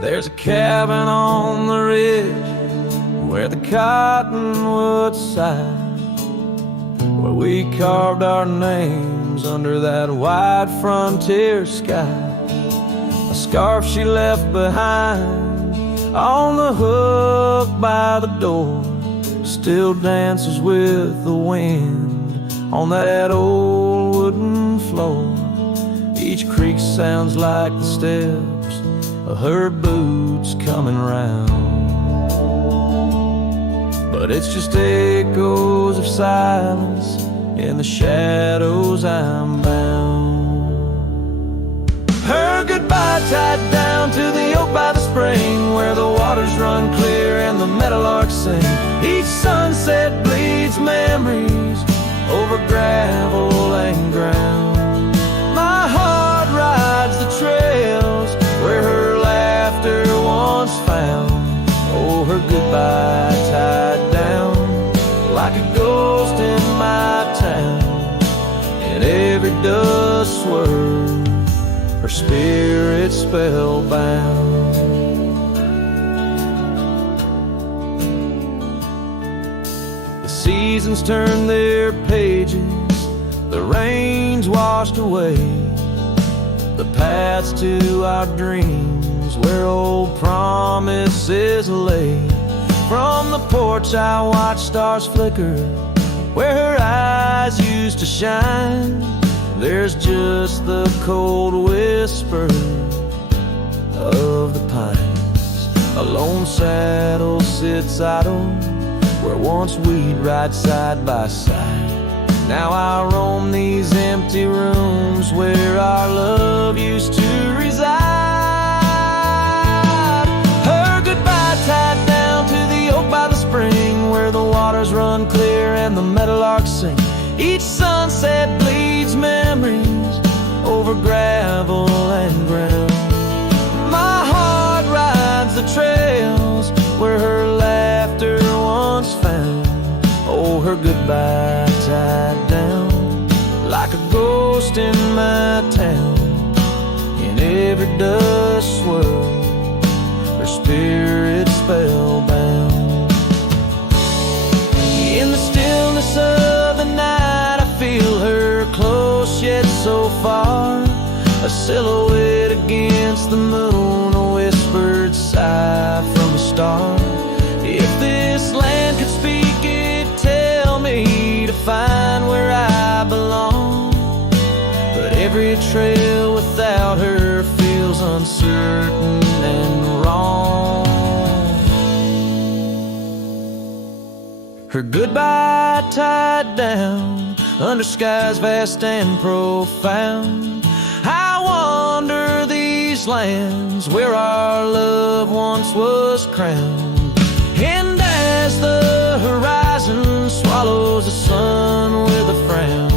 There's a cabin on the ridge where the cottonwoods sigh, where we carved our names under that wide frontier sky. A scarf she left behind on the hook by the door still dances with the wind on that old wooden floor. Each creak sounds like the steps of her boots coming round, but it's just echoes of silence in the shadows I'm bound. Her goodbye tied down to the oak by the spring, where the waters run clear and the meadowlarks sing. Each sunset bleeds memories over gravel and ground. My heart rides the trails where her laughter once found. Oh, her goodbye tied down like a ghost in my town. In every dust swirl, her spirit spellbound. The seasons turn their pages, the rains washed away the paths to our dreams where old promises lay. From the porch I watch stars flicker where her eyes used to shine. There's just the cold whisper of the pines. A lone saddle sits idle where once we'd ride side by side. Now I roam these empty rooms where our love used to reside. Her goodbye tied down to the oak by the spring, where the waters run clear and the meadowlarks sing. Each sunset bleeds memories over gravel and ground. My heart rides the trails where her laughter once found. Oh, her goodbye tied down like a ghost in my town. In every dust swirl, her spirit spellbound. In the stillness of the night, I feel her close yet so far. A silhouette against the moon, a whispered sigh from a star. If this land could speak, it'd tell me to find where I belong. But every trail without her feels uncertain and wrong. Her goodbye tied down under skies vast and profound. I wander these lands where our love once was crowned. And as the horizon swallows the sun with a frown,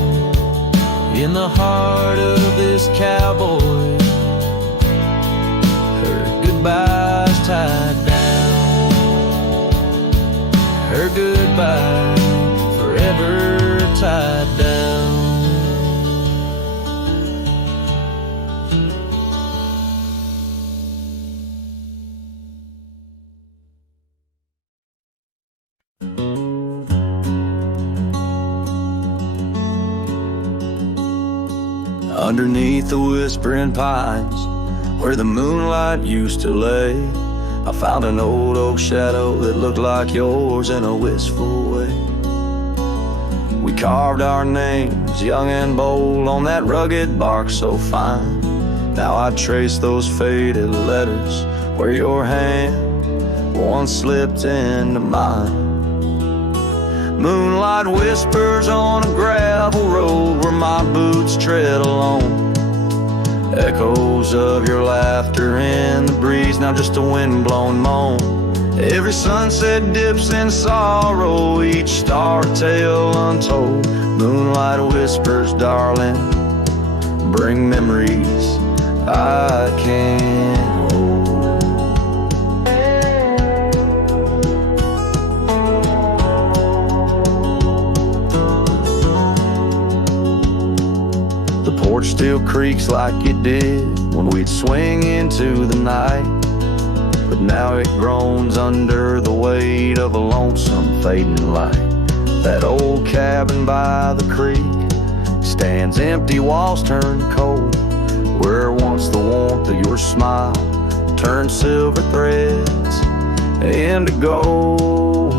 in the heart of this cowboy, her goodbye's tied down. Her goodbye forever tied down. Underneath the whispering pines, where the moonlight used to lay, I found an old oak shadow that looked like yours in a wistful way. We carved our names, young and bold, on that rugged bark so fine. Now I trace those faded letters where your hand once slipped into mine. Moonlight whispers on a gravel road where my boots tread alone. Echoes of your laughter in the breeze, now just a wind-blown moan. Every sunset dips in sorrow, each star tale untold. Moonlight whispers, darling, bring memories I can't hold. The porch still creaks like it did when we'd swing into the night. but now it groans under the weight of a lonesome fading light. That old cabin by the creek stands empty, walls turn cold, where once the warmth of your smile turned silver threads into gold.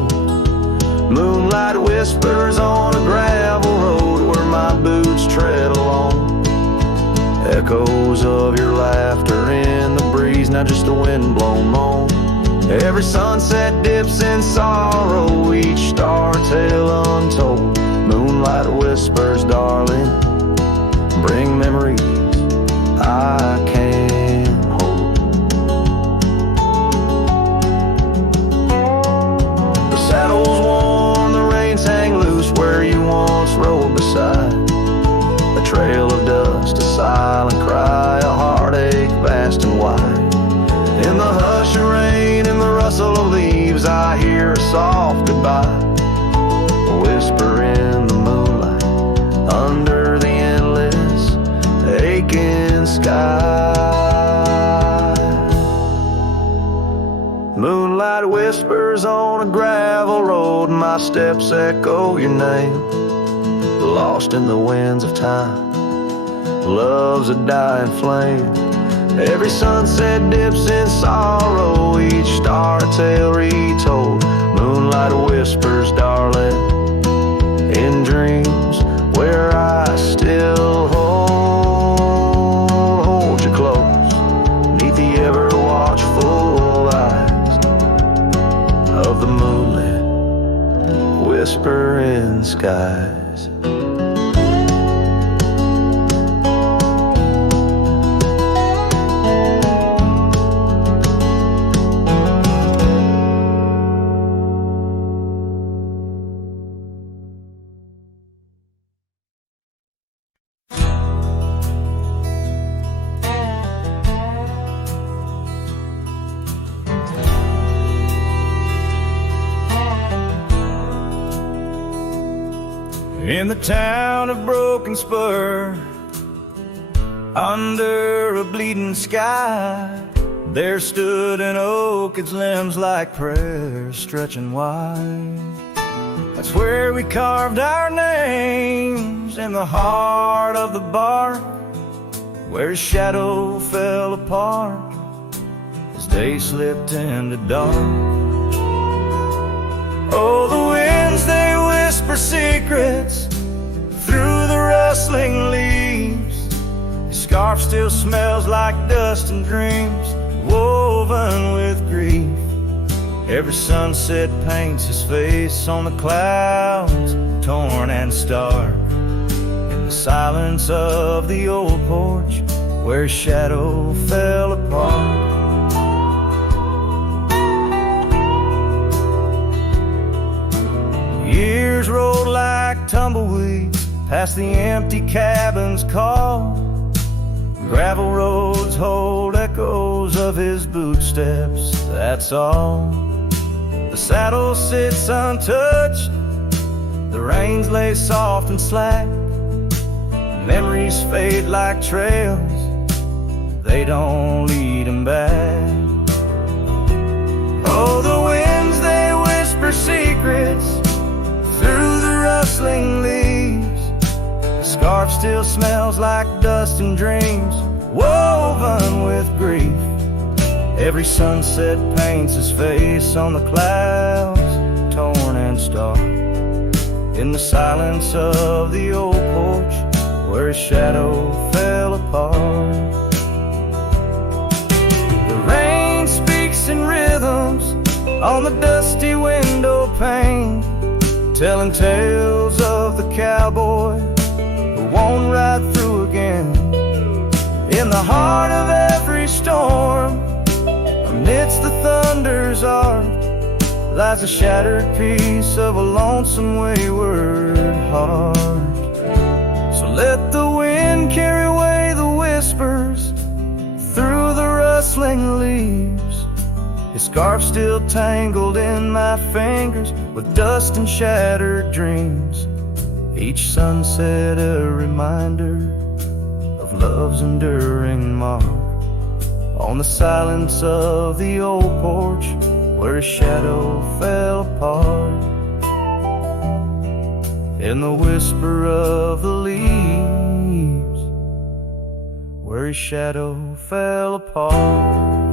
Moonlight whispers on a gravel road where my boots tread along. Echoes of your laughter in the breeze, not just a wind-blown moan. Every sunset dips in sorrow, each star tale untold. Moonlight whispers, darling, bring memories I can't hold. The saddle's worn, the reins hang loose where you once rode beside. A trail of dust, a silent cry, a heartache vast and wide. In the hush of rain, in the rustle of leaves, I hear a soft goodbye. A whisper in the moonlight, under the endless, aching sky. Moonlight whispers on a gravel road, my steps echo your name. Lost in the winds of time, love's a dying flame. Every sunset dips in sorrow, each star a tale retold. Moonlight whispers, darling, in dreams where I still hold you close, neath the ever watchful eyes of the moonlit whispering skies. In the town of Broken Spur, under a bleeding sky, there stood an oak, its limbs like prayers stretching wide. That's where we carved our names, in the heart of the bark, where his shadow fell apart as day slipped into dark. Oh, the winds, they whisper secrets through the rustling leaves. His scarf still smells like dust and dreams woven with grief. Every sunset paints his face on the clouds, torn and stark. In the silence of the old porch, where his shadow fell apart. Years rolled like tumbleweeds past the empty cabin's call. Gravel roads hold echoes of his footsteps, that's all. The saddle sits untouched, the reins lay soft and slack. Memories fade like trails, they don't lead him back. Oh, the winds, they whisper secrets through the rustling leaves. The scarf still smells like dust and dreams woven with grief. Every sunset paints his face on the clouds, torn and stark. In the silence of the old porch, where his shadow fell apart. The rain speaks in rhythms on the dusty window pane, telling tales of the cowboy who won't ride through again. In the heart of every storm, amidst the thunder's arc, lies a shattered piece of a lonesome wayward heart. So let the wind carry away the whispers through the rustling leaves. His scarf still tangled in my fingers with dust and shattered dreams. Each sunset a reminder of love's enduring mark, on the silence of the old porch where his shadow fell apart, in the whisper of the leaves where his shadow fell apart.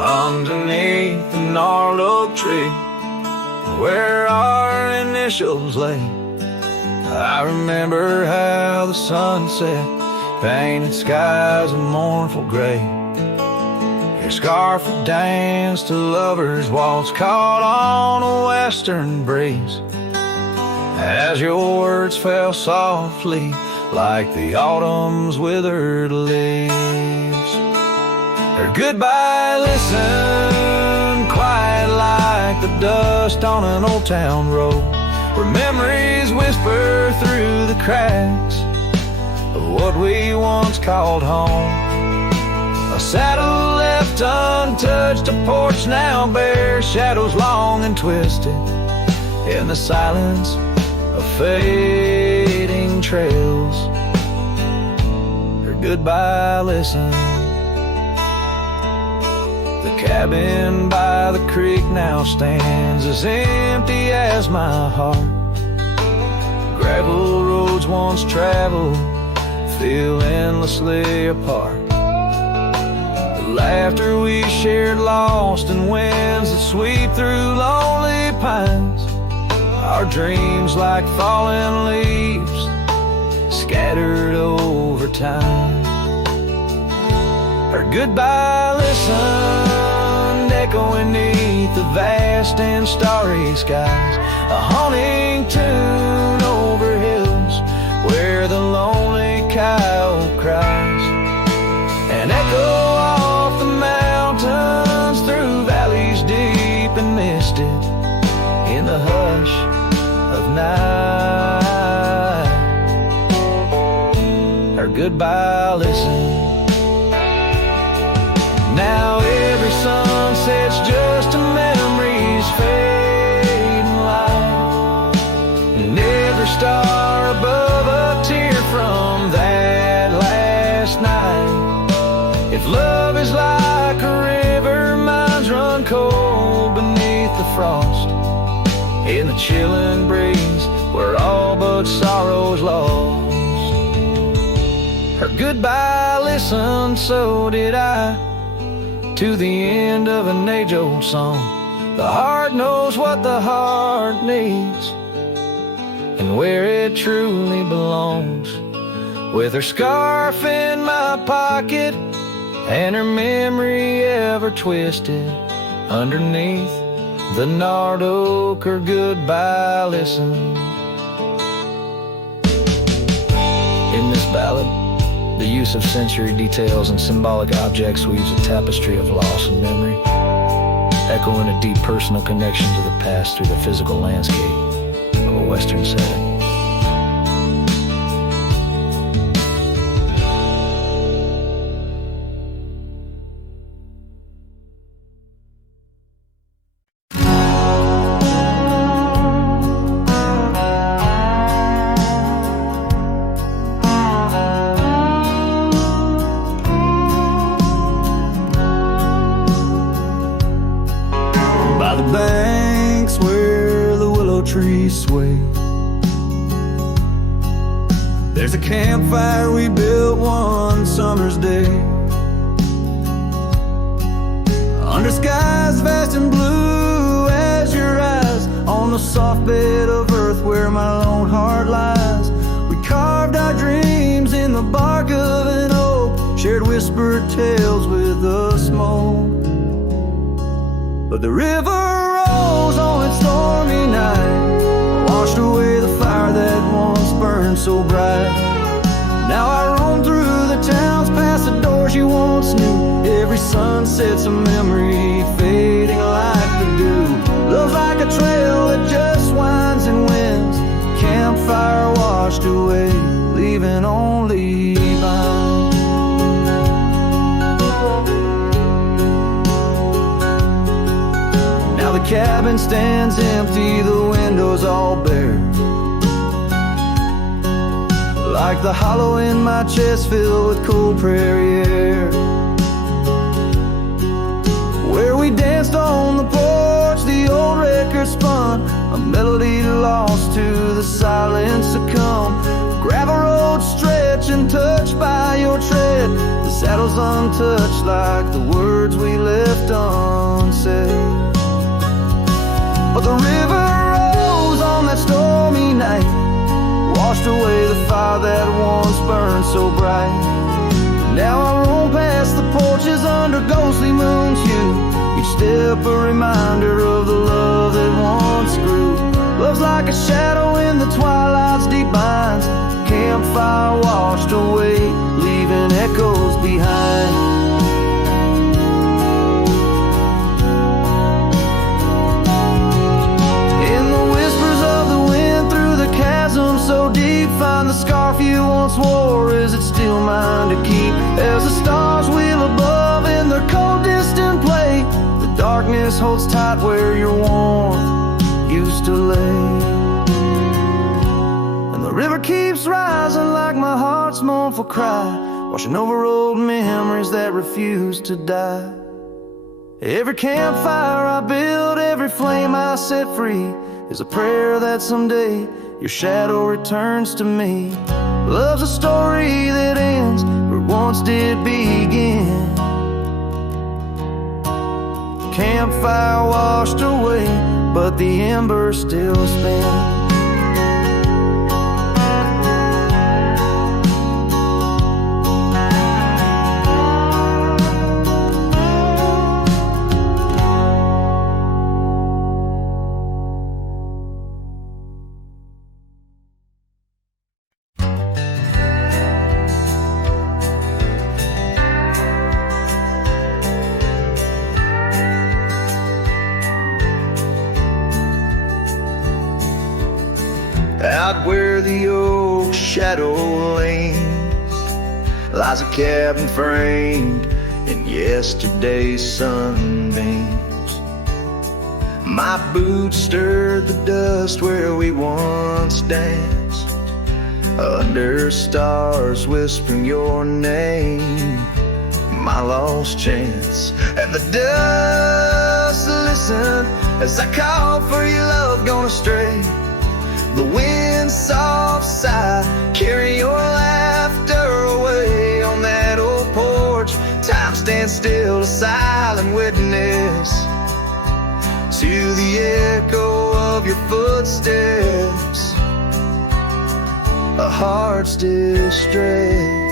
Underneath the gnarled oak tree where our initials lay, I remember how the sunset painted skies a mournful gray. Your scarf would dance to lovers' waltz caught on a western breeze, as your words fell softly like the autumn's withered leaves. Her goodbye listened, quiet like the dust on an old town road, where memories whisper through the cracks of what we once called home. A saddle left untouched, a porch now bare, shadows long and twisted in the silence of fading trails. Her goodbye listened. The cabin by the creek now stands as empty as my heart. Gravel roads once traveled feel endlessly apart. The laughter we shared lost in winds that sweep through lonely pines. Our dreams like fallen leaves scattered over time. Her goodbye listened, echoing beneath the vast and starry skies, a haunting tune over hills where the lonely coyote cries, an echo off the mountains through valleys deep and misted in the hush of night. Her goodbye listen. Now every sunset's just a memory's fading light, and every star above a tear from that last night. If love is like a river, mine's run cold beneath the frost, in the chilling breeze where all but sorrow's lost. Her goodbye listened, so did I, to the end of an age-old song. The heart knows what the heart needs and where it truly belongs. With her scarf in my pocket and her memory ever twisted underneath the gnarled oak, her goodbye listen. In this ballad, the use of sensory details and symbolic objects weaves a tapestry of loss and memory, echoing a deep personal connection to the past through the physical landscape of a Western setting. Banks where the willow trees sway, there's a campfire we built one summer's day, under skies vast and blue as your eyes, on the soft bed of earth where my lone heart lies. We carved our dreams in the bark of an oak, shared whispered tales with the smoke. But the river rose on its stormy night, washed away the fire that once burned so bright. Now I roam through the towns, past the doors you once knew. Every sunset's a memory fading like the dew. Love's like a trail that just winds and wins, campfire washed away. cabin stands empty, the windows all bare, like the hollow in my chest filled with cold prairie air. Where we danced on the porch, the old record spun, a melody lost to the silence succumb. Gravel road stretching, touched by your tread, the saddle's untouched like the words we left unsaid. But the river rose on that stormy night, washed away the fire that once burned so bright. Now I roam past the porches under ghostly moon's hue, each step a reminder of the love that once grew. Love's like a shadow in the twilight's deep binds, campfire washed away, leaving echoes behind. In the whispers of the wind through the chasm so deep, find the scarf you once wore, is it still mine to keep? As the stars wheel above in their cold distant play, the darkness holds tight where your warmth used to lay. And the river keeps rising like my heart's mournful cry, washing over old memories that refuse to die. Every campfire I build, every flame I set free, is a prayer that someday your shadow returns to me. Love's a story that ends where it once did begin. Campfire washed away, but the embers still spin. Out where the oak shadow lanes lies a cabin framed in yesterday's sunbeams. My boots stirred the dust where we once danced, under stars whispering your name, my lost chance. And the dust listen as I call for your love gone astray. The wind's soft sigh, carry your laughter away. On that old porch, time stands still, a silent witness to the echo of your footsteps, a heart's distress.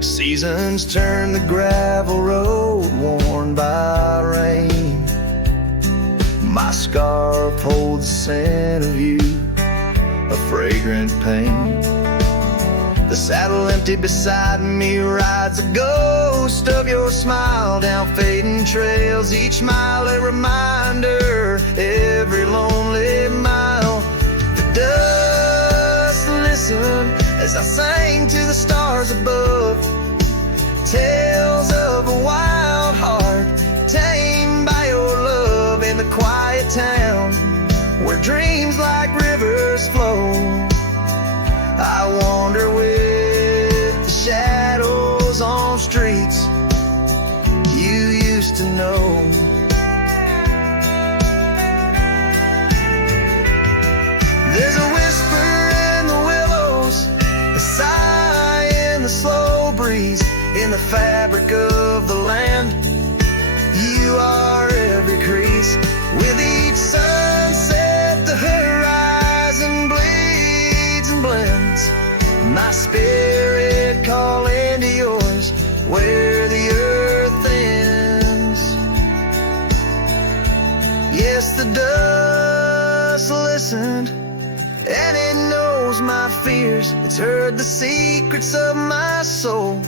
Seasons turn the gravel road worn by rain. My scarf holds the scent of you, a fragrant pain. The saddle empty beside me rides a ghost of your smile down fading trails. Each mile a reminder, every lonely mile. The dust listen as I sang to the stars above, tales of a wild heart tamed by your love. In the quiet town where dreams like rivers flow, I wander with the shadows on streets you used to know. There's a whisper in the willows, a sigh in the slow breeze, in the fabric of the land. You are every crease. With each sunset the horizon bleeds and blends, my spirit calling to yours where the earth ends. Yes, the dust listened and it knows my fears. It's heard the secrets of my soul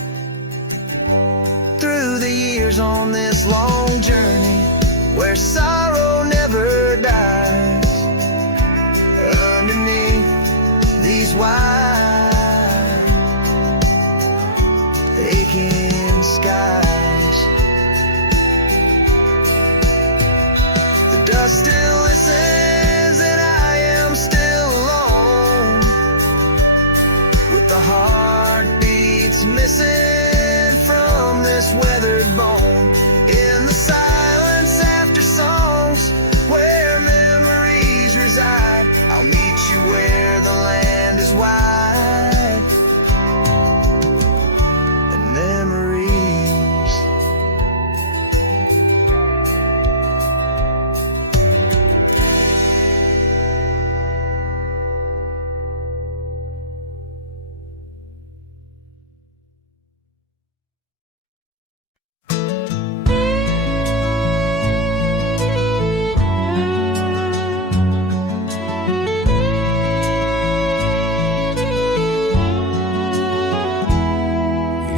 through the years on this long journey where sorrow never dies. Underneath these wide skies. The dust still listens and I am still alone, with the heartbeats missing from this weathered bone. In the silence after songs where memories reside, I'll meet you where the land is wide and memories.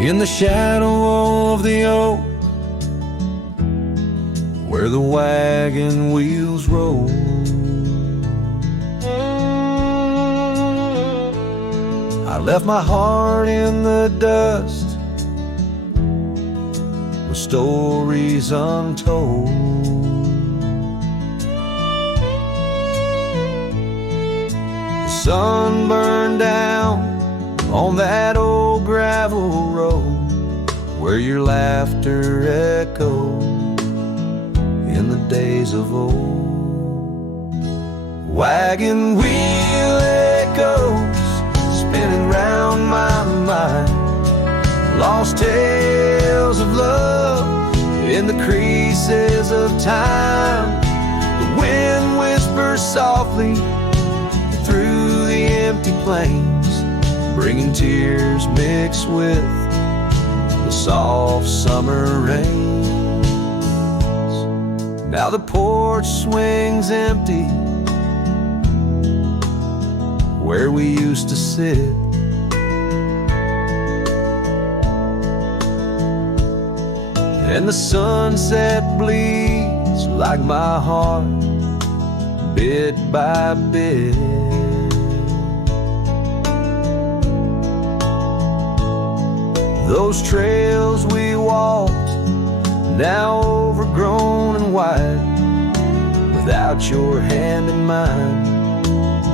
In the shadow of the oak, where the wagon wheels roll, I left my heart in the dust with stories untold. The sun burned down on that old gravel road where your laughter echoed in the days of old. Wagon wheel echoes spinning round my mind, lost tales of love in the creases of time. The wind whispers softly through the empty plains, bringing tears mixed with the soft summer rains. Now the porch swings empty where we used to sit, and the sunset bleeds like my heart, bit by bit. Those trails we walked, now overgrown and wide, without your hand in mine,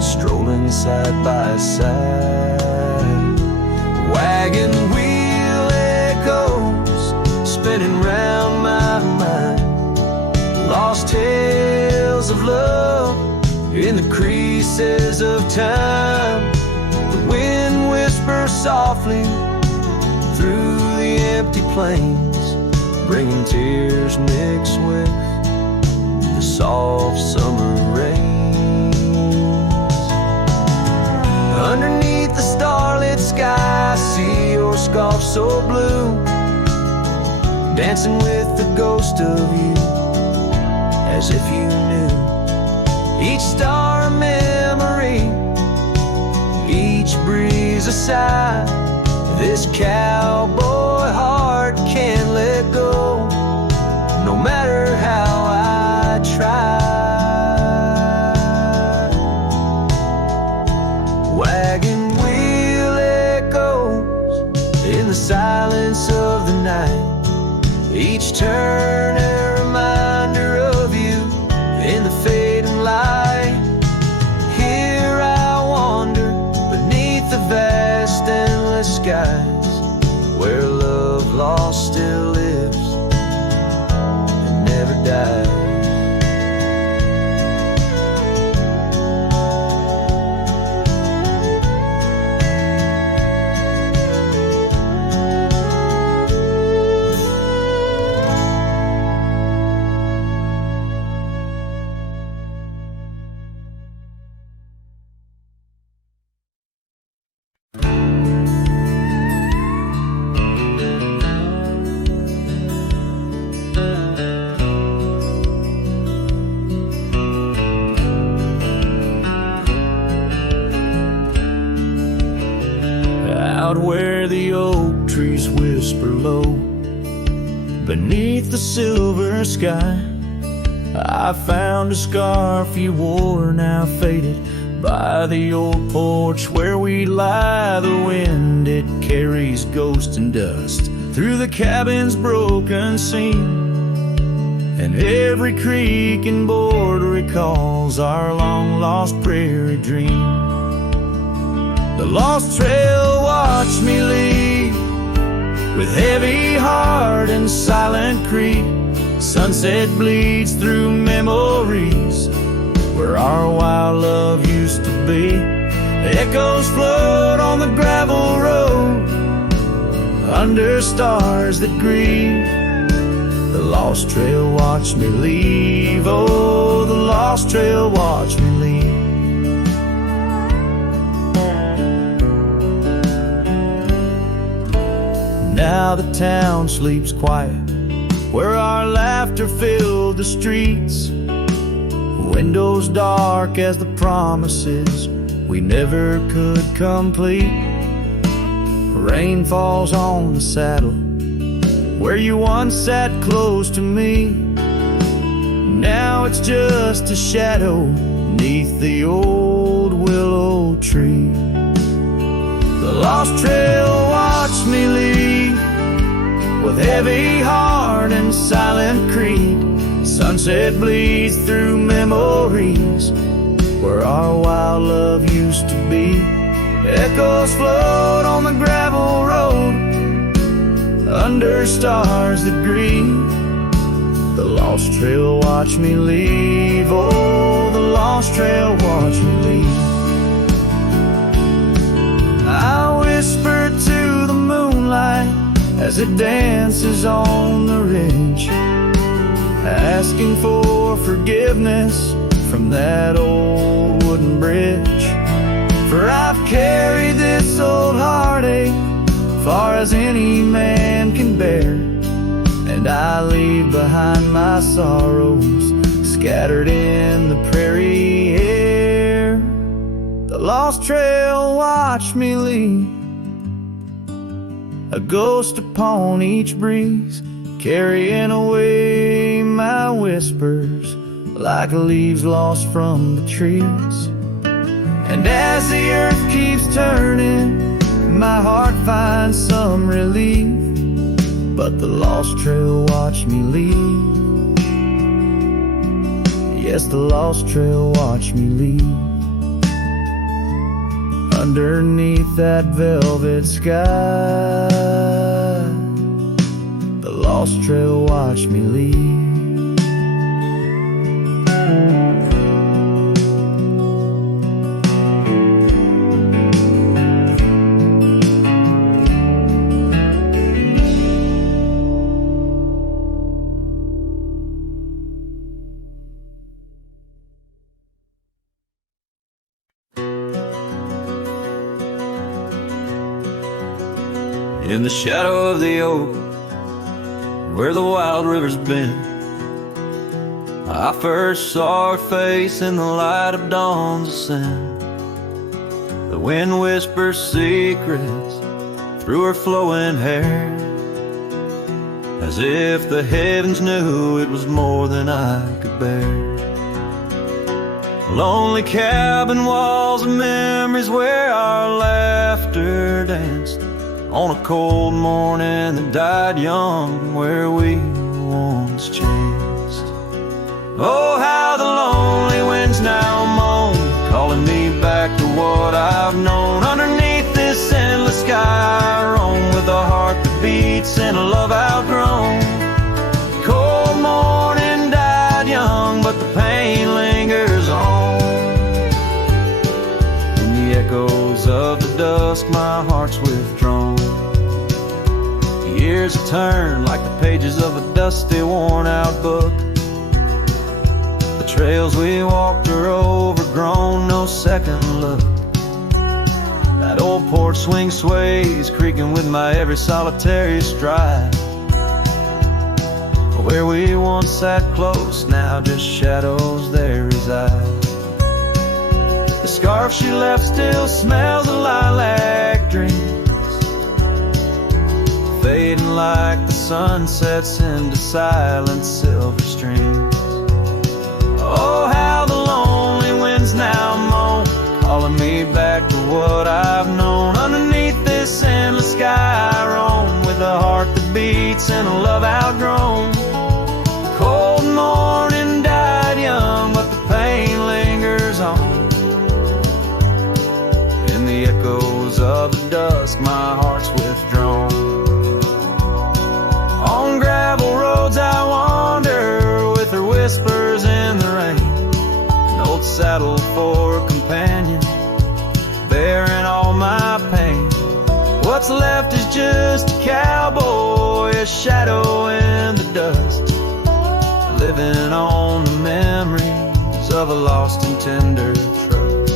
strolling side by side. Wagon wheel echoes spinning round my mind, lost tales of love in the creases of time. The wind whispers softly through the empty plains, bringing tears mixed with the soft summer rains. Underneath the starlit sky, I see your scarf so blue, dancing with the ghost of you, as if you knew each star a memory, each breeze a sigh. This cowboy heart can't let go, no matter how I try. Wagon wheel echoes in the silence of the night, each turn a reminder of you in the fading light. Here I wander beneath the vast endless skies, where love lost still lives and never dies. Out where the oak trees whisper low beneath the silver sky, I found a scarf you wore, now faded, by the old porch where we lie. The wind, it carries ghost and dust through the cabin's broken seam. And every creek and board recalls our long-lost prairie dream. The lost trail watched me leave with heavy heart and silent creep. Sunset bleeds through memories where our wild love used to be. The echoes float on the gravel road under stars that grieve. The lost trail watched me leave. Oh, the lost trail watched me leave. Now the town sleeps quiet where our laughter filled the streets. Windows dark as the promises we never could complete. Rain falls on the saddle where you once sat close to me. Now it's just a shadow neath the old willow tree. The lost trail watched me leave with heavy heart and silent creed. Sunset bleeds through memories where our wild love used to be. Echoes float on the gravel road under stars that grieve. The lost trail watched me leave. Oh, the lost trail watched me leave. I whisper to the moonlight as it dances on the ridge, asking for forgiveness from that old wooden bridge. For I've carried this old heartache far as any man can bear, and I leave behind my sorrows scattered in the prairie air. The lost trail watched me leave, a ghost upon each breeze, carrying away my whispers like leaves lost from the trees. And as the earth keeps turning, my heart finds some relief, but the lost trail watched me leave. Yes, the lost trail watched me leave. Underneath that velvet sky, the lost trail watched me leave. In the shadow of the oak, where the wild river's been, I first saw her face in the light of dawn's ascent. The wind whispers secrets through her flowing hair, as if the heavens knew it was more than I could bear. Lonely cabin walls and memories where our laughter danced on a cold morning that died young, where we once chanced. Oh, how the lonely winds now moan, calling me back to what I've known. Underneath this endless sky I roam, with a heart that beats and a love outgrown. Cold morning died young, but the pain lingers on. In the echoes of the dusk my heart's withdrawn. Years have turned like the pages of a dusty, worn-out book. The trails we walked are overgrown, no second look. That old porch swing sways, creaking with my every solitary stride. Where we once sat close, now just shadows there reside. The scarf she left still smells of lilac dreams, fading like the sun sets into silent silver streams. Oh, how the lonely winds now moan, calling me back to what I've known. Underneath this endless sky I roam, with a heart heart that beats and a love outgrown. Cold morning died young, but the pain lingers on. In the echoes of the dusk, my heart's withdrawn. On gravel roads I wander, with her whispers in the rain. An old saddle for a companion, bearing all my pain. What's left is just a cowboy, a shadow in the dust, living on the memories of a lost and tender trust.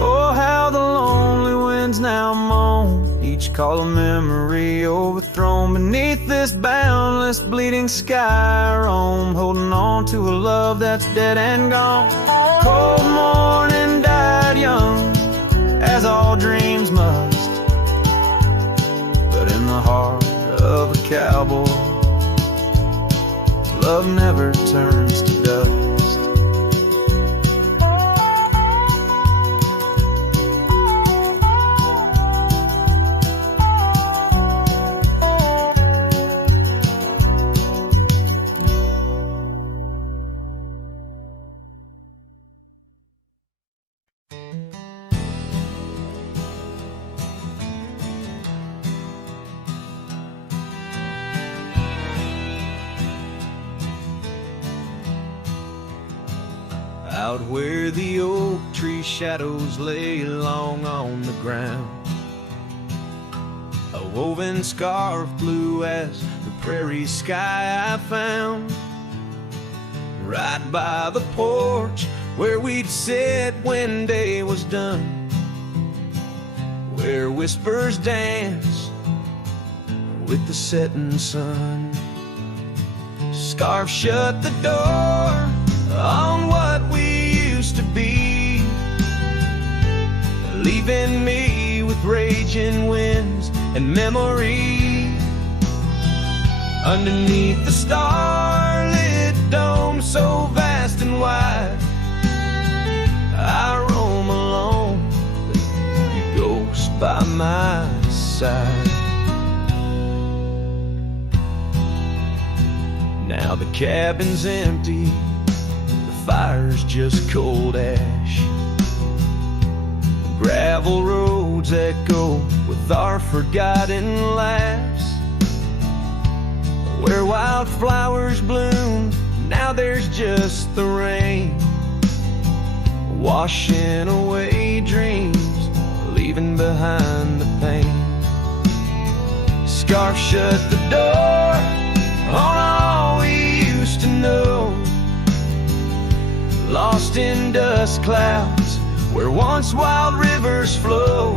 Oh, how the lonely winds now moan, each call a memory overthrown. Beneath this boundless bleeding sky I roam, holding on to a love that's dead and gone. Cold morning died young, as all dreams must, but in the heart of a cowboy, love never turns to dust. Out where the oak tree shadows lay long on the ground, a woven scarf blue as the prairie sky I found. Right by the porch where we'd sit when day was done, where whispers dance with the setting sun. Scarf shut the door on what we used to be, leaving me with raging winds and memory. Underneath the starlit dome so vast and wide, I roam alone, you ghost by my side. Now the cabin's empty, fire's just cold ash. Gravel roads echo with our forgotten laughs. Where wildflowers bloom, now there's just the rain, washing away dreams, leaving behind the pain. Scarf shut the door on all we used to know, lost in dust clouds where once wild rivers flow.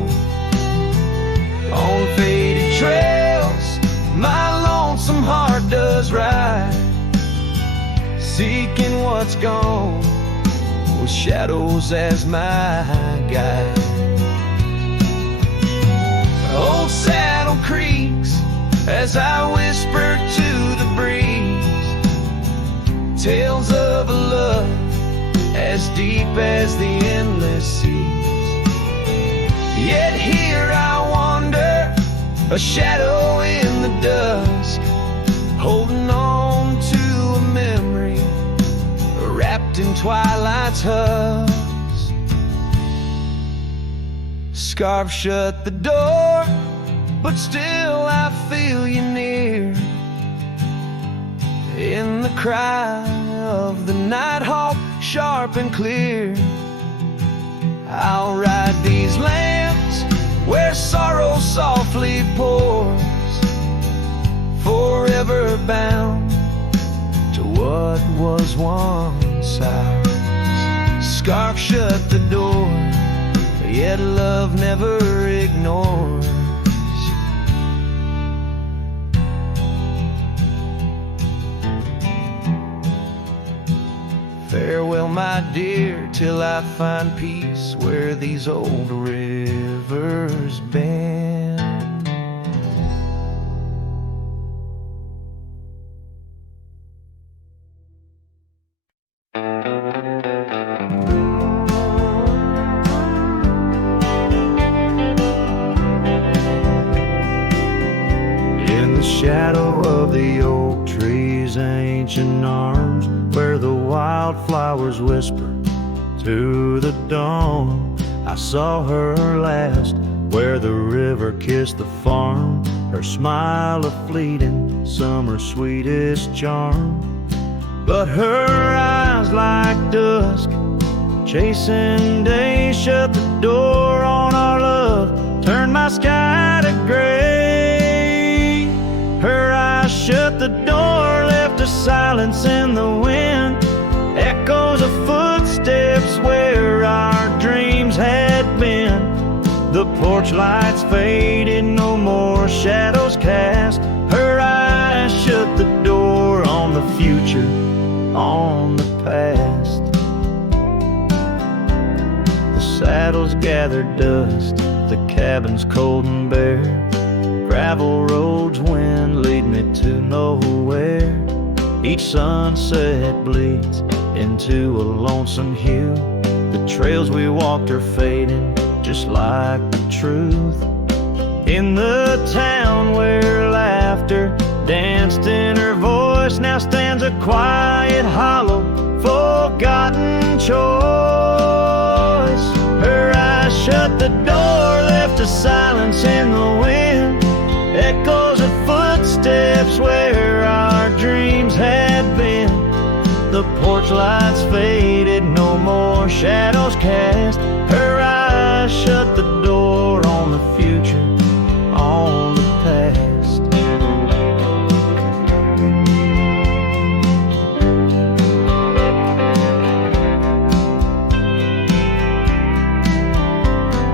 On faded trails my lonesome heart does ride, seeking what's gone with shadows as my guide. Old saddle creaks as I whisper to the breeze, tales of a love as deep as the endless seas. Yet here I wander, a shadow in the dusk, holding on to a memory wrapped in twilight's husk. Scarf shut the door, but still I feel you near, in the cry of the nighthawk, sharp and clear. I'll ride these lands where sorrow softly pours, forever bound to what was once ours. Scarf shut the door, yet love never ignores. Farewell, my dear, till I find peace where these old rivers bend. ancient arms where the wildflowers whisper to the dawn. I saw her last where the river kissed the farm, her smile a fleeting summer's sweetest charm. But her eyes like dusk, chasing day, shut the door on our love, turned my sky to gray. Her eyes shut the door, left a silence in the wind, echoes of footsteps where our dreams had been. The porch lights faded, no more shadows cast. Her eyes shut the door on the future, on the past. The saddles gathered dust, the cabin's cold and bare. Gravel roads, wind lead me to nowhere. Each sunset bleeds into a lonesome hue. The trails we walked are fading, just like the truth. In the town where laughter danced in her voice, now stands a quiet, hollow, forgotten choice. Her eyes shut the door, left a silence in the wind, echoes of footsteps where our dreams had been. The porch lights faded, no more shadows cast. Her eyes shut the door on the future, on the past.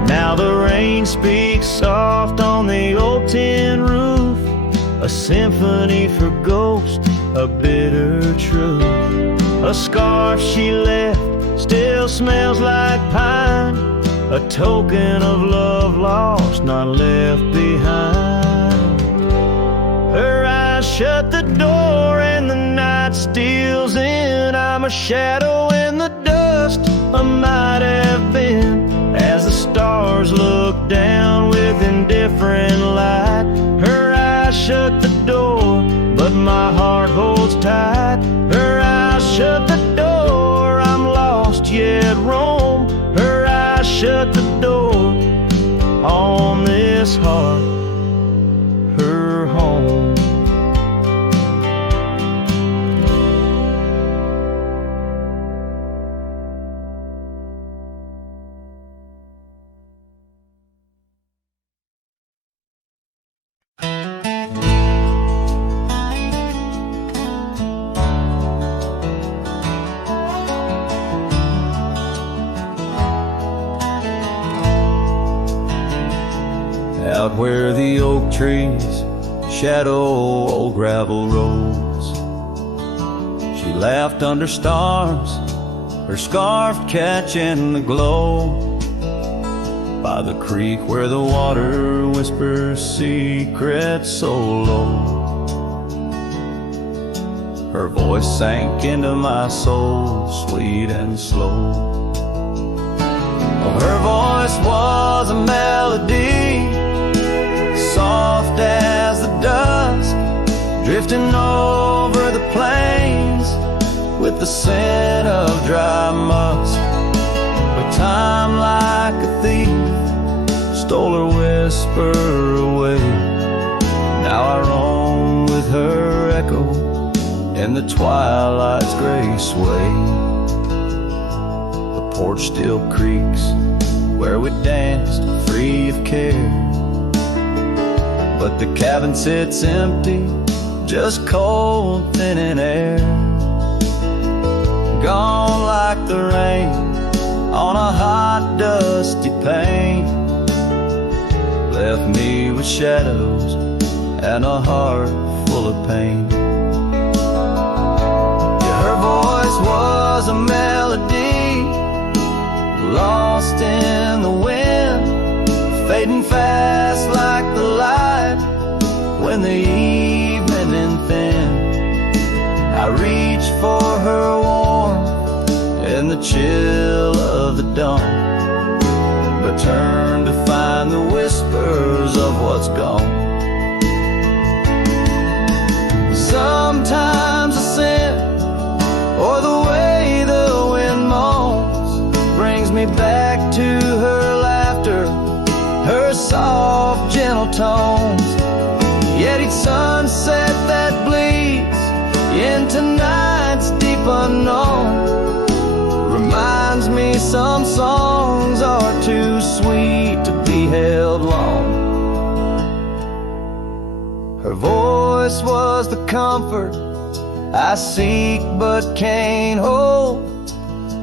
Now the rain speaks soft on the old tin roof, a symphony for ghosts, a bitter truth. A scarf she left still smells like pine, a token of love lost, not left behind. Her eyes shut the door and the night steals in. I'm a shadow in the dust, I might have been, as the stars look down with indifferent light. Her eyes shut the door, but my heart holds tight. Her eyes shut the door, I'm lost yet roam. Her eyes shut the door on this heart, her home. Out where the oak trees shadow old gravel roads, she laughed under stars, her scarf catching the glow. By the creek where the water whispers secrets so low, her voice sank into my soul, sweet and slow. Oh, her voice was a melody, soft as the dusk, drifting over the plains with the scent of dry musk. But time, like a thief, stole her whisper away. Now I roam with her echo in the twilight's gray sway. The porch still creaks where we danced, free of care, but the cabin sits empty, just cold, thinning air. Gone like the rain on a hot, dusty pane, left me with shadows and a heart full of pain. Yeah, her voice was a melody, lost in the wind, fading fast like the light when the evening thin. I reached for her warmth in the chill of the dawn, but turned to find the whispers of what's gone. Sometimes I sense her soft, gentle tones. Yet each sunset that bleeds into night's deep unknown reminds me some songs are too sweet to be held long. Her voice was the comfort I seek but can't hold,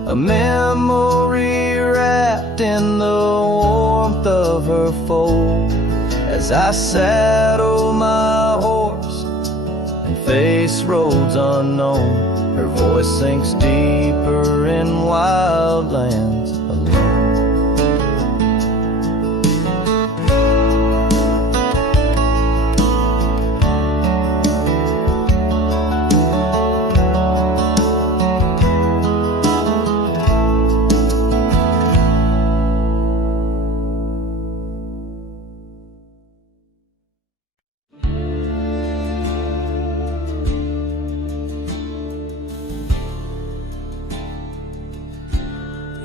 a memory wrapped in the warmth of her fold. As I saddle my horse and face roads unknown, her voice sinks deeper in wild lands alone.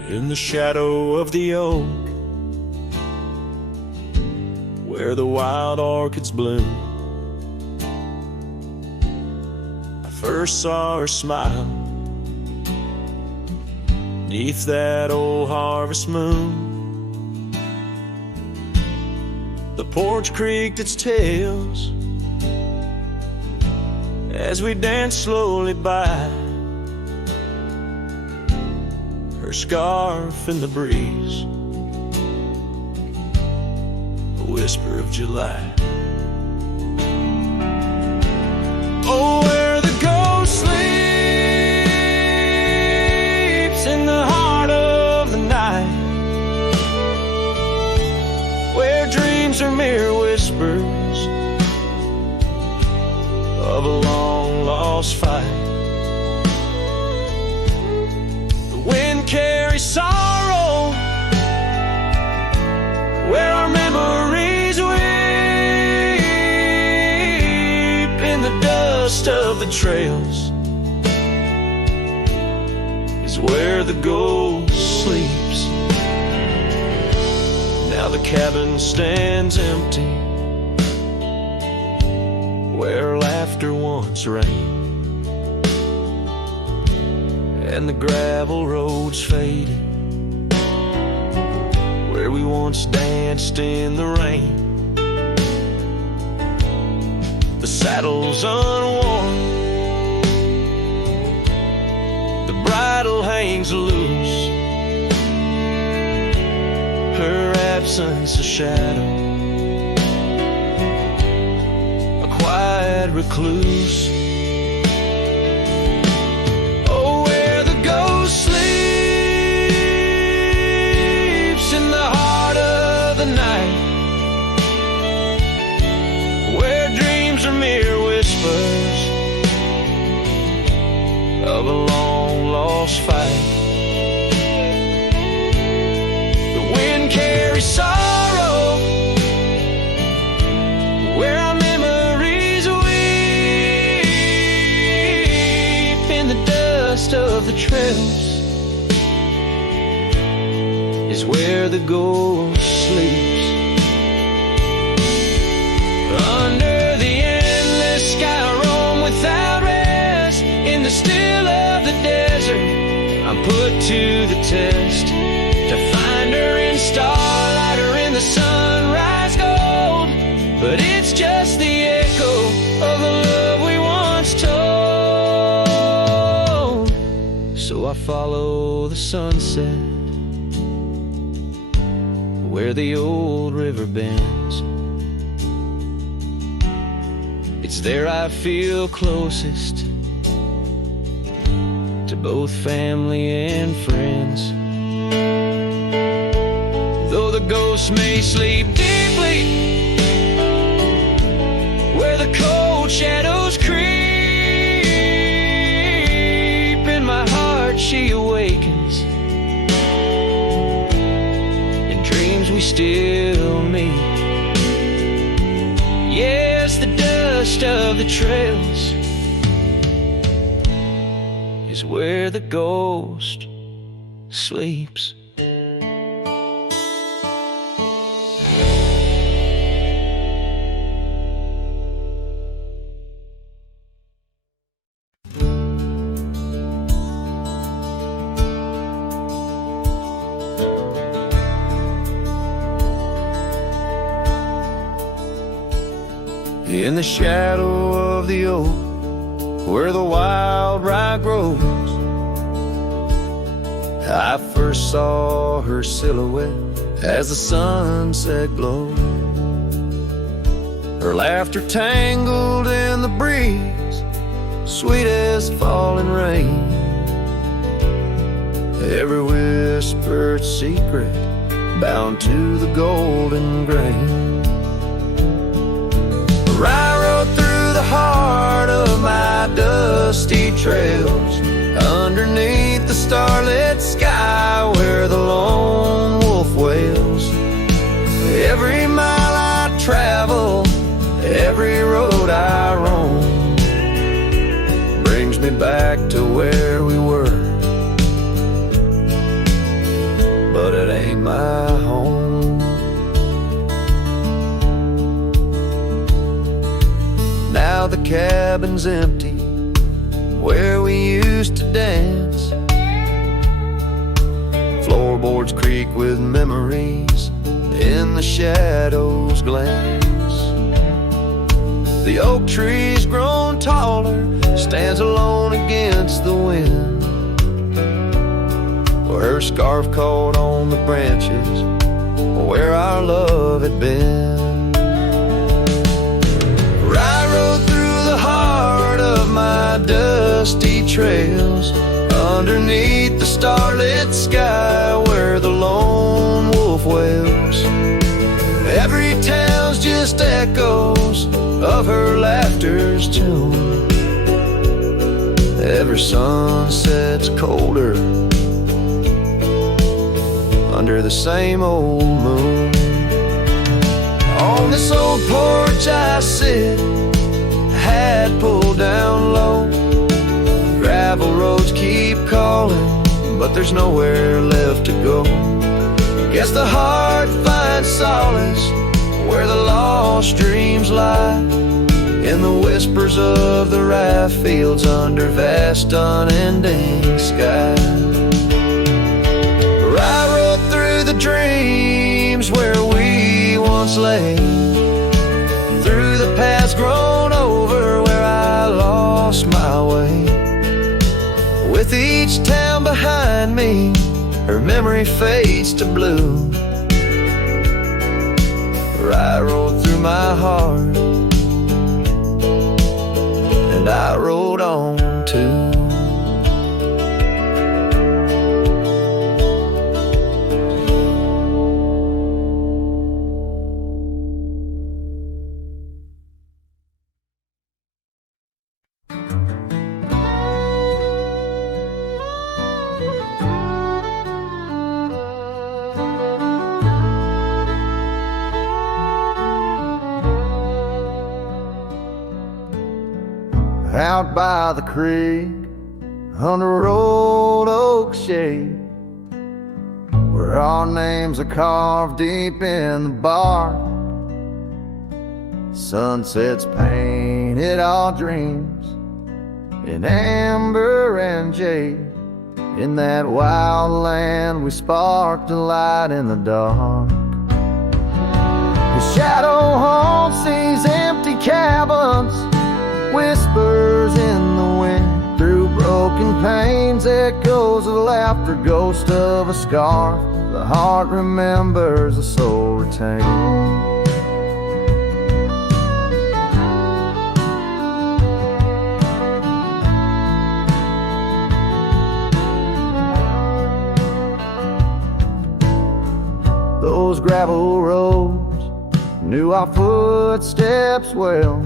In the shadow of the oak, where the wild orchids bloom, I first saw her smile neath that old harvest moon. The porch creaked its tails as we danced slowly by, her scarf in the breeze, a whisper of July. Oh, where the ghost sleeps in the heart of the night, where dreams are mere whispers of a long lost fight. Carry sorrow where our memories weep in the dust of the trails is where the ghost sleeps. Now the cabin stands empty where laughter once rang, and the gravel roads faded where we once danced in the rain. The saddle's unworn, the bridle hangs loose, her absence a shadow, a quiet recluse. Sleeps in the heart of the night, where dreams are mere whispers of a long lost fight. The wind carries sorrow where our memories weep in the dust of the trails is where the ghost sleeps. Under the endless sky I roam without rest, in the still of the desert I'm put to the test, to find her in starlight or in the sunrise gold. But it's just the echo of the love we once told. So I follow the sunset where the old river bends. It's there I feel closest to both family and friends. Though the ghosts may sleep deeply where the cold shadows creep, in my heart she awakens, in dreams we still meet. Yes, the dust of the trails is where the ghost sleeps. in the shadow of the oak, where the wild rye grows. I first saw her silhouette as the sunset glowed. Her laughter tangled in the breeze, sweet as falling rain. Every whispered secret bound to the golden grain. I rode through the heart of my dusty trails, underneath the starlit sky where the lone wolf wails. Every mile I travel, every road I roam, brings me back to where we were, but it ain't my home. Now the cabin's empty where we used to dance. Floorboards creak with memories, in the shadows glance. The oak tree's grown taller, stands alone against the wind, where her scarf caught on the branches where our love had been. I rode through the heart of my dusty trails, underneath the starlit sky where the lone wolf wails. Every town's just echoes of her laughter's tune. Every sunset's colder under the same old moon. On this old porch I sit, hat pulled down low. Gravel roads keep calling, but there's nowhere left to go. Guess the heart finds solace where the lost dreams lie, in the whispers of the rye fields under vast unending sky. I rode through the dreams where we once lay, through the paths grown over where I lost my way. With each town behind me, her memory fades to blue. I rode through my heart, and I rode on too. Out by the creek, under old oak shade, where our names are carved deep in the bark. Sunsets painted our dreams in amber and jade. In that wild land we sparked a light in the dark. The shadow haunts these empty cabins, whispers in the wind, through broken panes, echoes of laughter, ghost of a scar. The heart remembers, the soul retains. Those gravel roads knew our footsteps well,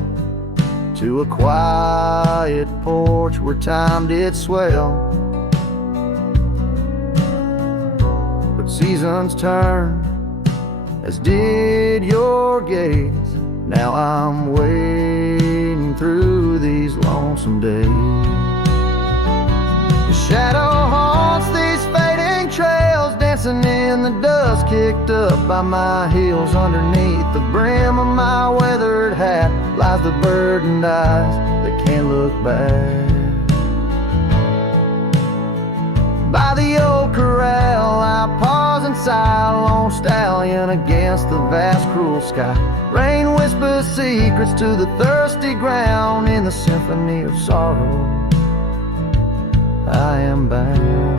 to a quiet porch where time did swell. But seasons turn, as did your gaze. Now I'm wading through these lonesome days. The shadow haunts these fading trails, dancing in the dust kicked up by my heels. Underneath the brim of my weathered hat lies the burdened eyes that can't look back. By the old corral I pause and sigh, lone stallion against the vast cruel sky. Rain whistles whisper secrets to the thirsty ground. In the symphony of sorrow, I am bound.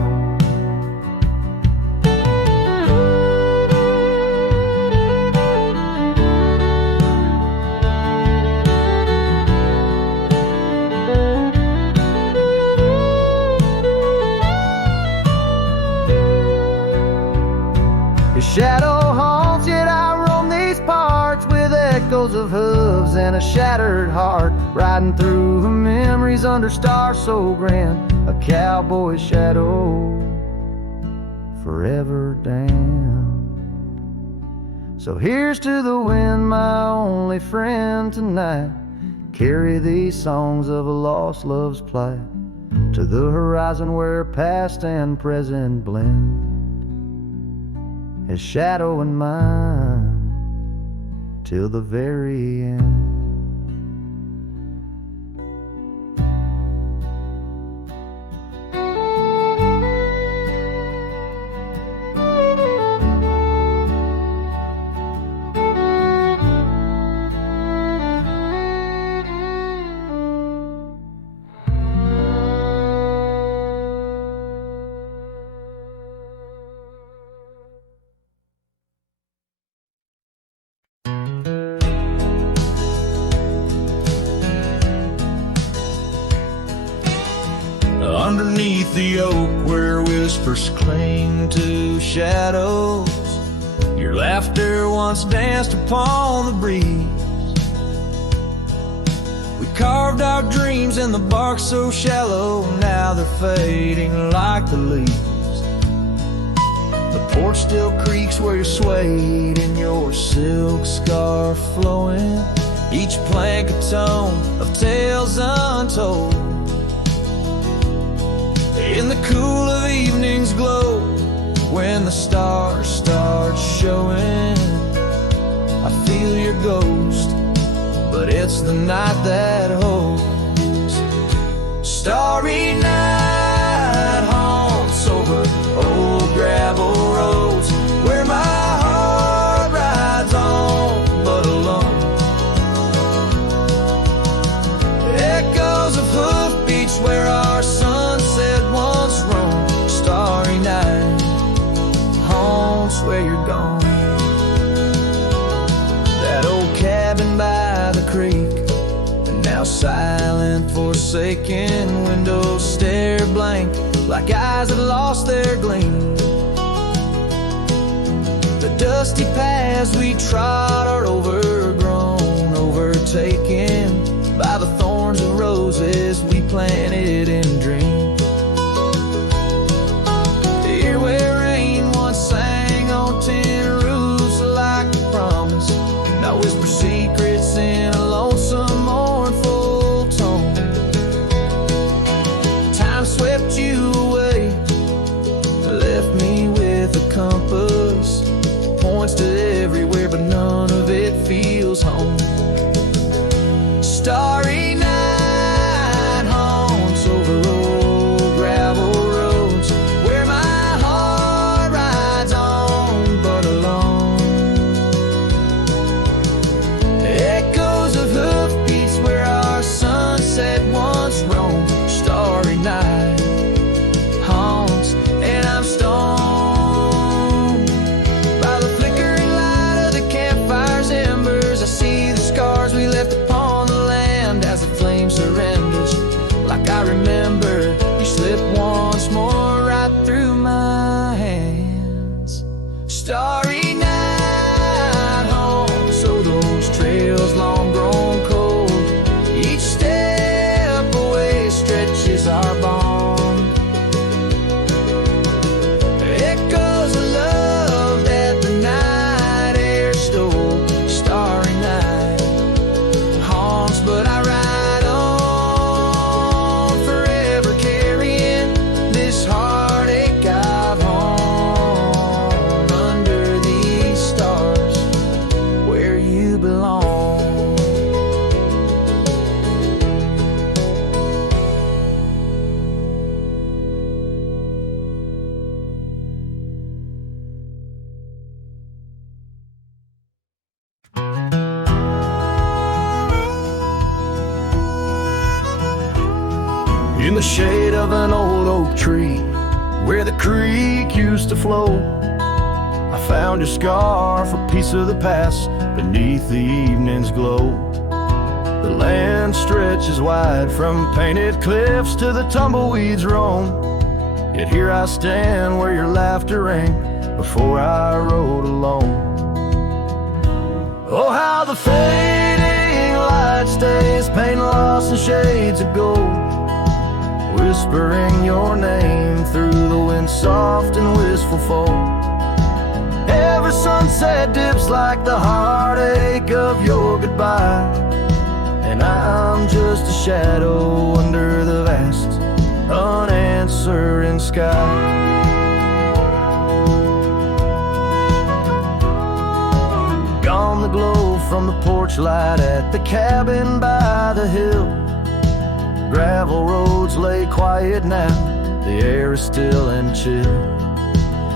Your shadow haunts, yet I roam these parts with echoes of hooves and a shattered heart, riding through the memories under stars so grand. A cowboy shadow, forever damned. So here's to the wind, my only friend tonight. Carry these songs of a lost love's plight to the horizon where past and present blend. His shadow and mine till the very end. Underneath the oak where whispers cling to shadows, your laughter once danced upon the breeze. We carved our dreams in the bark so shallow, now they're fading like the leaves. The porch still creaks where you swayed in your silk scarf flowing, each plank a tone of tales untold. In the cool of evening's glow, when the stars start showing, I feel your ghost, but it's the night that holds. Starry night haunts over old gravel roads, where my heart rides on but alone. Echoes of hoofbeats where our sunset once roamed. Starry night haunts where you're gone. That old cabin by the creek, and now silent, forsaken, windows stare blank like eyes that lost their gleam. The dusty paths we trod are overgrown, overtaken by the thorns and roses we planted in dreams. Here where rain once sang on tin roofs like a promise, now whisper secrets in a lonesome mournful tone. Time swept you away, left me with a compass, points to everywhere but none of it feels home. Starry night haunts over old gravel roads, where my heart rides on but alone. Echoes of hoofbeats where our sunset once roamed. Starry night haunts, and I'm stoned by the flickering light of the campfire's embers. I see the scars we left upon the land. in the shade of an old oak tree where the creek used to flow. I found your scarf, a piece of the past, beneath the evening's glow. The land stretches wide from painted cliffs to the tumbleweeds roam. Yet here I stand where your laughter rang before I rode alone. Oh, how the fading light stays, paint lost in shades of gold, whispering your name through the wind's soft and wistful fold. Every sunset dips like the heartache of your goodbye, and I'm just a shadow under the vast, unanswering sky. Gone the glow from the porch light at the cabin by the hill. Gravel roads lay quiet now, the air is still and chill.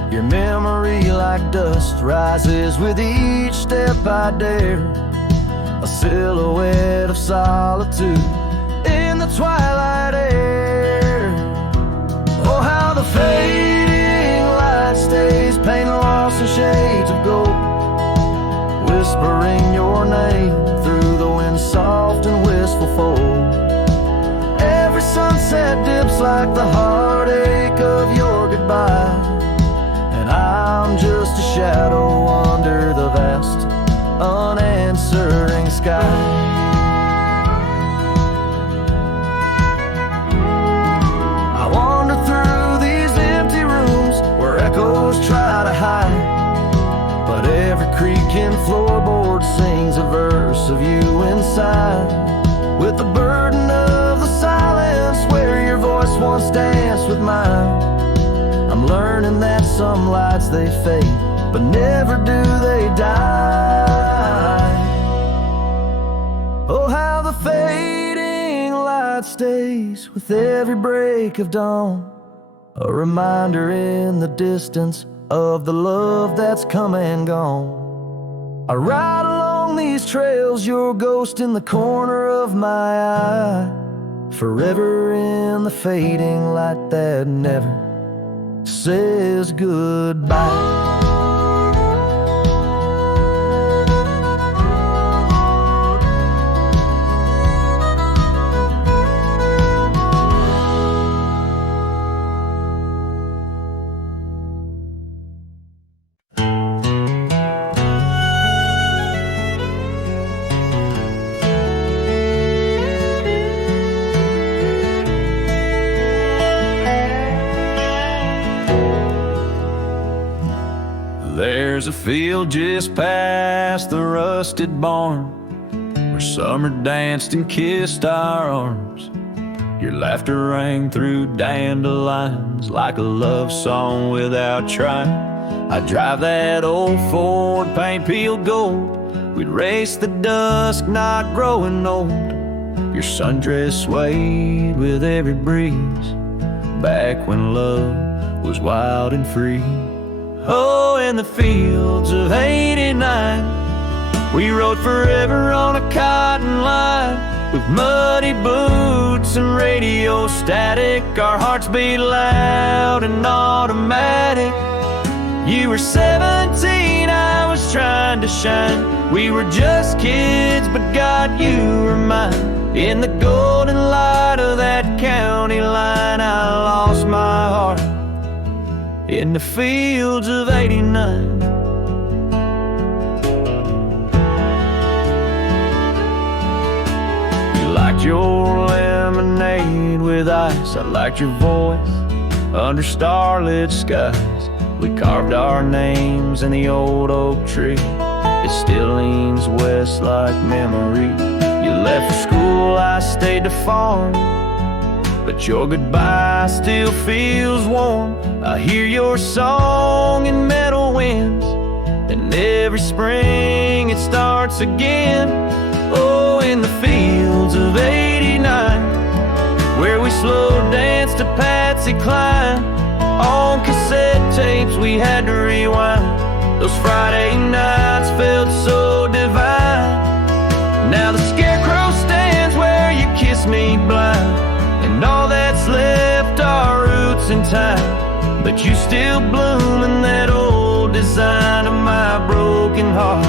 Your memory like dust rises with each step I dare, a silhouette of solitude in the twilight air. Oh, how the fading light stays, paint lost in shades of gold, whispering your name through the wind's soft and wistful fold. Every sunset dips like the heartache of your goodbye, and I'm just a shadow under the vast, unanswering sky. I wander through these empty rooms where echoes try to hide, but every creaking floorboard sings a verse of you inside, with the burden of the silence where your voice once danced with mine. I'm learning that some lights they fade, but never do they die. Oh, how the fading light stays with every break of dawn, a reminder in the distance of the love that's come and gone. I ride along these trails, your ghost in the corner of my eye, forever in the fading light that never says goodbye. There's a field just past the rusted barn where summer danced and kissed our arms. Your laughter rang through dandelions like a love song without trying. I'd drive that old Ford, paint peeled gold. We'd race the dusk, not growing old. Your sundress swayed with every breeze, back when love was wild and free. Oh, in the fields of '89, we rode forever on a cotton line, with muddy boots and radio static. Our hearts beat loud and automatic. You were 17, I was trying to shine. We were just kids, but God, you were mine. In the golden light of that county line, I lost my heart in the fields of '89. You liked your lemonade with ice, I liked your voice under starlit skies. We carved our names in the old oak tree, it still leans west like memory. You left for school, I stayed to farm, but your goodbye still feels warm. I hear your song in meadow winds, and every spring it starts again. Oh, in the fields of '89, where we slow danced to Patsy Cline. On cassette tapes we had to rewind. Those Friday nights felt so divine. Now the scarecrow stands where you kissed me blind, and all that's but you still bloom in that old design of my broken heart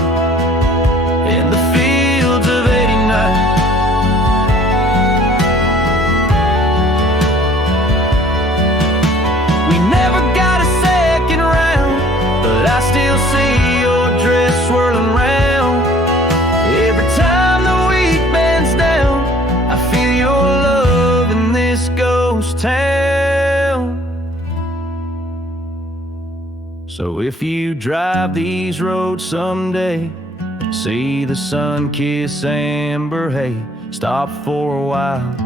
in the fields of '89. We never got a second round, but I still see your dress swirling round. Every time the wheat bends down, I feel your love in this ghost town. So if you drive these roads someday, see the sun-kissed amber hay, stop for a while,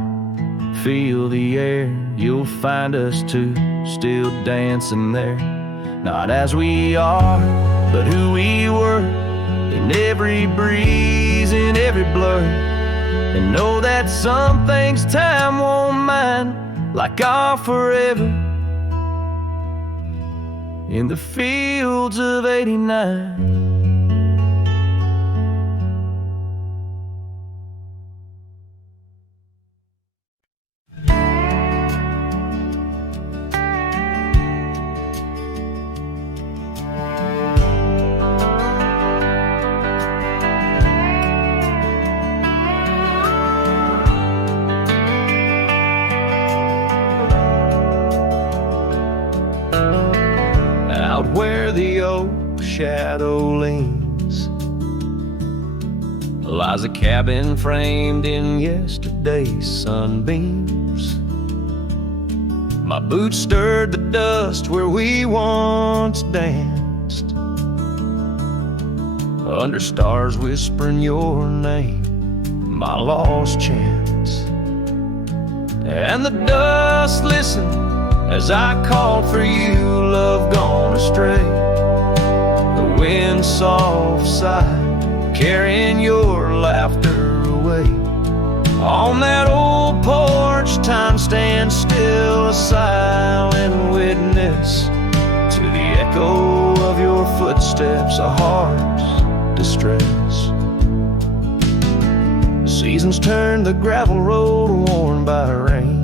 feel the air. You'll find us two still dancing there, not as we are, but who we were, in every breeze, in every blur. And know that some things time won't mind, like our forever in the fields of '89. Where the old shadow leans lies a cabin framed in yesterday's sunbeams. My boots stirred the dust where we once danced, under stars whispering your name, my lost chance. And the dust listened as I called for you, love gone astray. The wind soft sigh, carrying your laughter away. On that old porch, time stands still, a silent witness to the echo of your footsteps, a heart's distress. The seasons turn the gravel road worn by rain.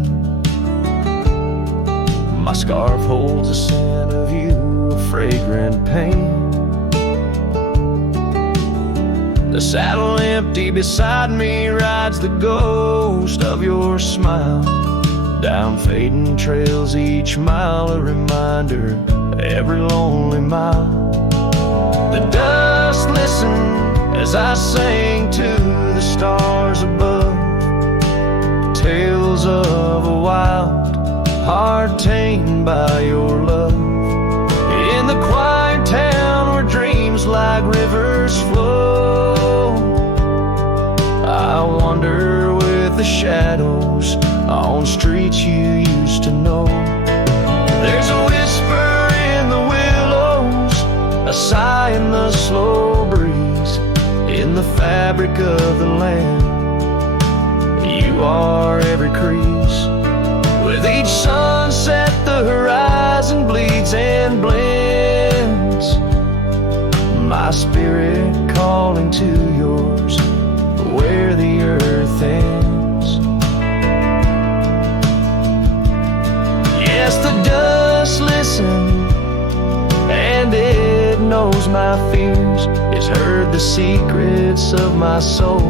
My scarf holds the scent of you, a fragrant pain. The saddle empty beside me rides the ghost of your smile. Down fading trails each mile, a reminder of every lonely mile. The dust listened as I sang to the stars above, tales of a wild heart tamed by your love. In the quiet town where dreams like rivers flow, I wander with the shadows on streets you used to know. There's a whisper in the willows, a sigh in the slow breeze, in the fabric of the land. You are every crease. With each sunset the horizon bleeds and blends, my spirit calling to yours where the earth ends. Yes, the dust listens and it knows my fears. It's heard the secrets of my soul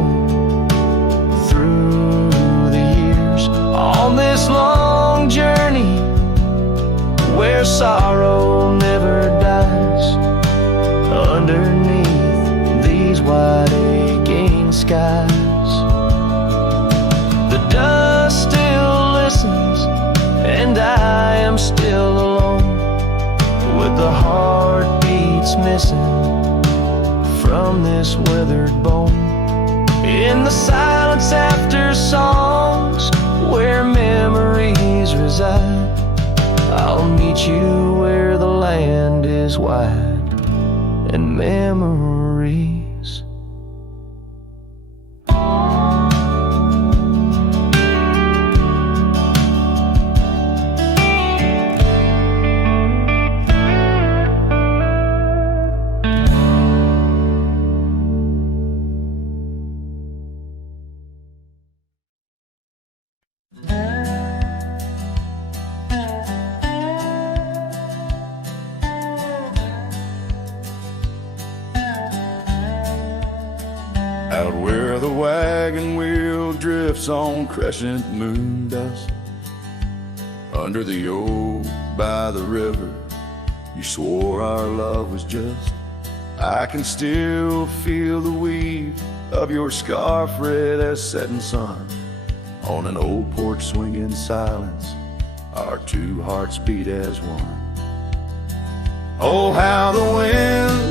through the years. On this long journey where sorrow never dies, underneath these wide aching skies, the dust still listens and I am still alone, with the heartbeats missing from this weathered bone. In the silence after songs where memories reside, I'll meet you where the land is wide and memories. out where the wagon wheel drifts on crescent moon dust. Under the oak by the river, you swore our love was just. I can still feel the weave of your scarf red as setting sun. On an old porch swing in silence, our two hearts beat as one. Oh, how the winds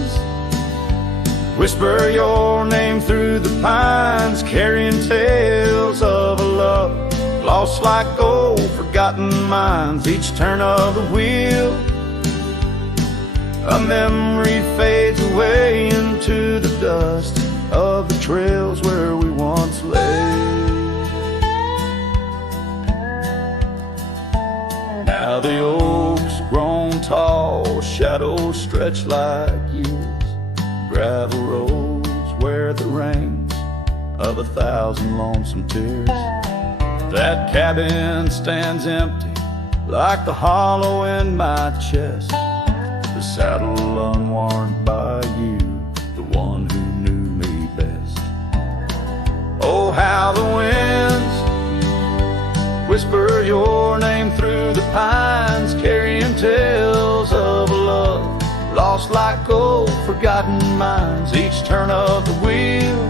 whisper your name through the pines, carrying tales of a love lost like old forgotten mines. Each turn of the wheel, a memory fades away into the dust of the trails where we once lay. Now the oaks grown tall, shadows stretch like years, gravel roads where the rains of 1,000 lonesome tears. That cabin stands empty like the hollow in my chest, the saddle unworn by you, the one who knew me best. Oh, how the winds whisper your name through the pines, carrying tales of a love lost like old forgotten mines. Each turn of the wheel,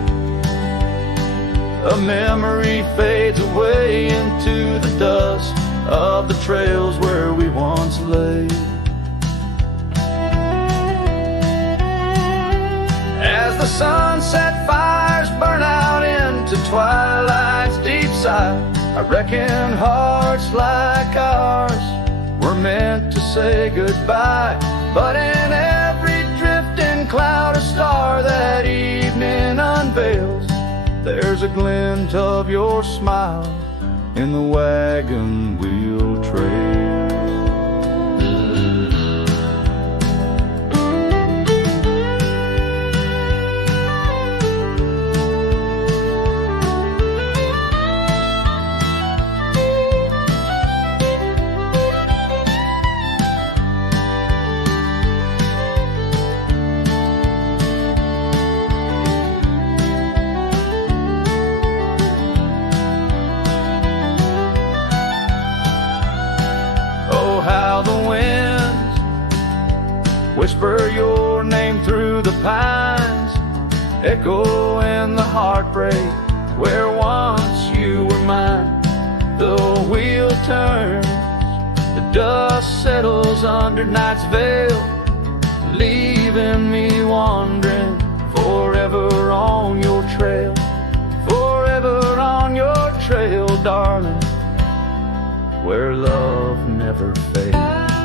a memory fades away into the dust of the trails where we once lay. As the sunset fires burn out into twilight's deep side, I reckon hearts like ours were meant to say goodbye. But in every drifting cloud, a star that evening unveils, there's a glint of your smile in the wagon wheel trail. Whisper your name through the pines, echo in the heartbreak where once you were mine. The wheel turns, the dust settles under night's veil, leaving me wandering forever on your trail, forever on your trail, darling, where love never fails.